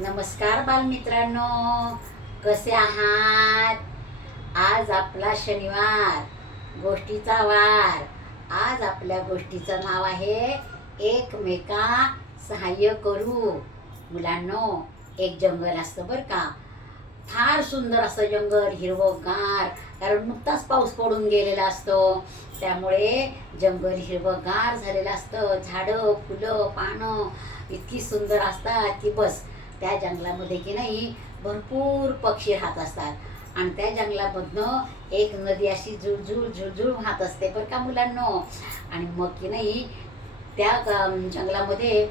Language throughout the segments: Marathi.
नमस्कार बालमित्रांनो. कसे आहात? आज आपला शनिवार गोष्टीचा वार. आज आपल्या गोष्टीचं नाव आहे एकमेका सहाय्य करू. मुलांनो एक जंगल असतं बरं का. फार सुंदर असं जंगल हिरवंगार. कारण नुकताच पाऊस पडून गेलेला असतो. त्यामुळे जंगल हिरवंगार झालेलं असतं. झाडं फुलं पानं इतकी सुंदर असतात की बस. त्या जंगलामध्ये की नाही भरपूर पक्षी राहत असतात. आणि त्या जंगलामधनं एक नदी अशी झुळझुळ झुळझुळ वाहत असते बरं का मुलांनो. आणि मग की नाही त्या जंगलामध्ये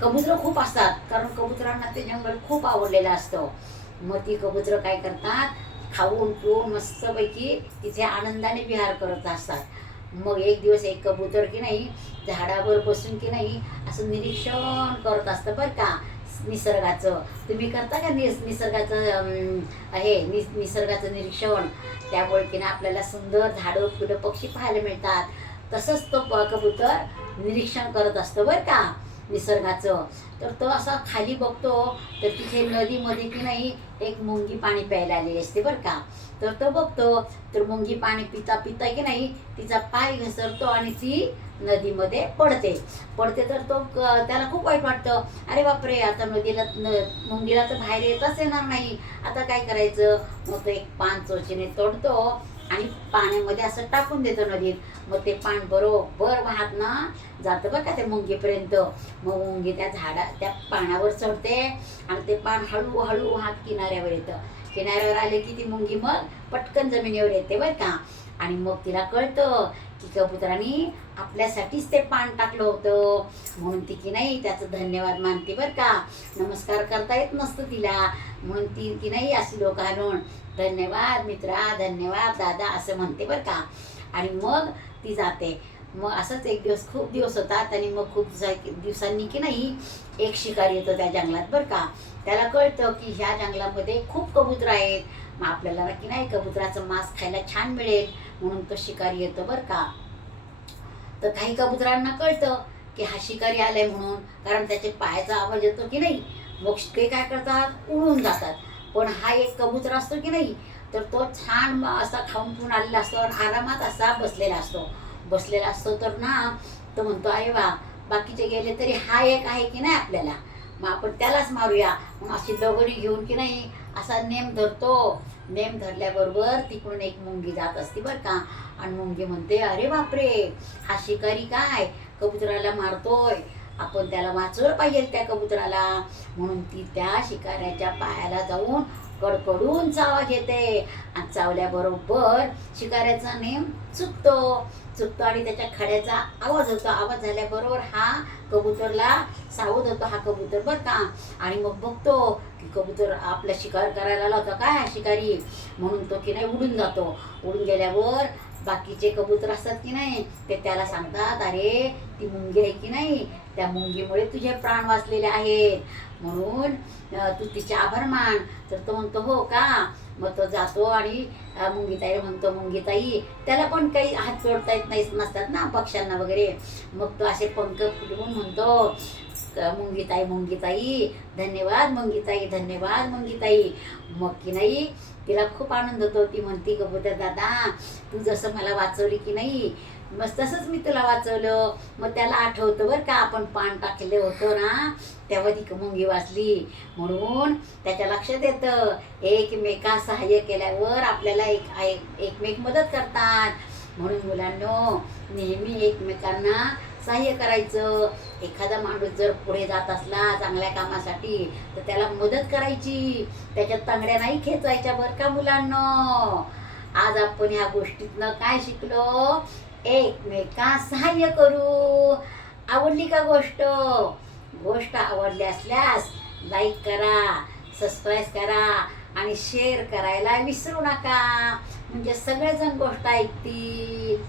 कबुतरं खूप असतात. कारण कबुतरांना ते जंगल खूप आवडलेलं असतं. मग ती कबुतरं काय करतात खाऊन पिऊन मस्तपैकी तिथे आनंदाने विहार करत असतात. मग एक दिवस एक कबूतर की नाही झाडावर बसून की नाही असं निरीक्षण करत असतं बरं का. निसर्गाचं. तुम्ही करता का निस निसर्गाचं हे निस निसर्गाचं निरीक्षण? त्यामुळे की ना आपल्याला सुंदर झाडं फुलं पक्षी पाहायला मिळतात. तसंच तो कबूतर निरीक्षण करत असतो बरं का. निसर्गाचं. तर तो असा खाली बघतो तर तिथे नदीमध्ये की नाही एक मुंगी पाणी प्यायला आलेली असते बरं का. तर तो बघतो तर मुंगी पाणी पिता पिता की नाही तिचा पाय घसरतो आणि ती नदीमध्ये पडते. पडते तर तो त्याला खूप वाईट वाटतं. अरे बापरे आता नदीला न मुंगीला तर बाहेर येताच येणार नाही. आता काय करायचं? मग तो एक पान चोचीने तोडतो आणि पाण्यामध्ये असं टाकून देतो नदीत. मग ते पान बरोबर वाहत ना जातं बरं का ते मुंगीपर्यंत. मग मुंगी त्या झाडा त्या पानावर चढते आणि ते पान हळूहळू वाहत किनाऱ्यावर येतं. किनाऱ्यावर आले की ती मुंगी मग पटकन जमिनीवर येते बरं का. आणि मग तिला कळतं की कबुतरांनी आपल्यासाठीच ते पान टाकलं होतं. म्हणून ती की नाही त्याचं धन्यवाद मानते बरं का. नमस्कार करता येत नसतं तिला. म्हणून ती की नाही अशी लोक आणून धन्यवाद मित्रा धन्यवाद दादा असं म्हणते बरं का. आणि मग ती जाते. मग असंच एक दिवस खूप दिवस होतात आणि मग खूप दिवसांनी की नाही एक शिकारी येतो त्या जंगलात बरं का. त्याला कळतं की ह्या जंगलामध्ये खूप कबूतर आहेत. मग आपल्याला की नाही कबुतराचं मांस खायला छान मिळेल म्हणून तो शिकारी येतो बरं का. तर काही कबुतरांना कळतं की हा शिकारी आलाय म्हणून कारण त्याचे पायाचा आवाज येतो की नाही मग ते काय करतात? उडून जातात. पण हा एक कबुतर असतो की नाही तर तो छान असा खाऊन पिऊन आलेला असतो आणि आरामात असा बसलेला असतो. बसलेला असतो तर ना तो म्हणतो अरे वा बाकीचे गेले तरी हा एक आहे की नाही आपल्याला? मग आपण त्यालाच मारूया. मग अशी दगडी घेऊन की नाही असा नेम धरतो. नेम धरल्याबरोबर तिकडून एक मुंगी जात असते बरं का. आणि मुंगी म्हणते अरे बापरे हा शिकारी काय? कबुतराला मारतोय. आपण त्याला वाचवलं पाहिजे त्या कबुतराला. म्हणून ती त्या शिकाऱ्याच्या पायाला जाऊन कडकडून चावा घेते. आणि चावल्याबरोबर शिकाऱ्याचा नेम चुकतो. चुकतो आणि त्याच्या खड्याचा आवाज होतो. आवाज झाल्याबरोबर हा कबूतरला सावध होतो. हा कबूतर बरं का? आणि मग बघतो की कबूतर आपला शिकार करायला आला होता काय? हा शिकारी. म्हणून तो की नाही उडून जातो. उडून गेल्यावर बाकीचे कबूतर असतात की नाही ते त्याला सांगतात अरे ती मुंगी आहे की नाही? त्या मुंगीमुळे तुझे प्राण वाचलेले आहेत. म्हणून तू तिचे आभार मान. तर तो म्हणतो हो का? मग तो जातो आणि मुंगीताई म्हणतो मुंगीताई त्याला पण काही हात जोडता येत नाही नसतात ना पक्ष्यांना वगैरे. मग तो असे पंख फुटवून म्हणतो मुंगीताई मुंगीताई धन्यवाद मुंगीताई धन्यवाद मुंगीताई. मग की नाही तिला खूप आनंद होतो. ती म्हणती कबूतर दादा तू जसं मला वाचवली की नाही मग तसंच मी तुला वाचवलं. मग त्याला आठवतं बरं का आपण पान टाकले होतो ना तेव्हा ती मुंगी वाचली. म्हणून त्याच्या लक्षात येतं. एकमेका सहाय्य केल्यावर आपल्याला एक एकमेक मदत करतात. म्हणून मुलांनो नेहमी एकमेकांना सहाय्य करायचं. एखादा माणूस जर पुढे जात असला चांगल्या कामासाठी तर त्याला मदत करायची. त्याच्या तांगड्या नाही खेचायच्या बरं का मुलांनो. आज आपण ह्या गोष्टीतनं काय शिकलो? एकमेका सहाय्य करू. आवडली का गोष्ट? गोष्ट आवडली असल्यास लाईक करा सबस्क्राईब करा आणि शेअर करायला विसरू नका. म्हणजे सगळेजण गोष्ट ऐकतील.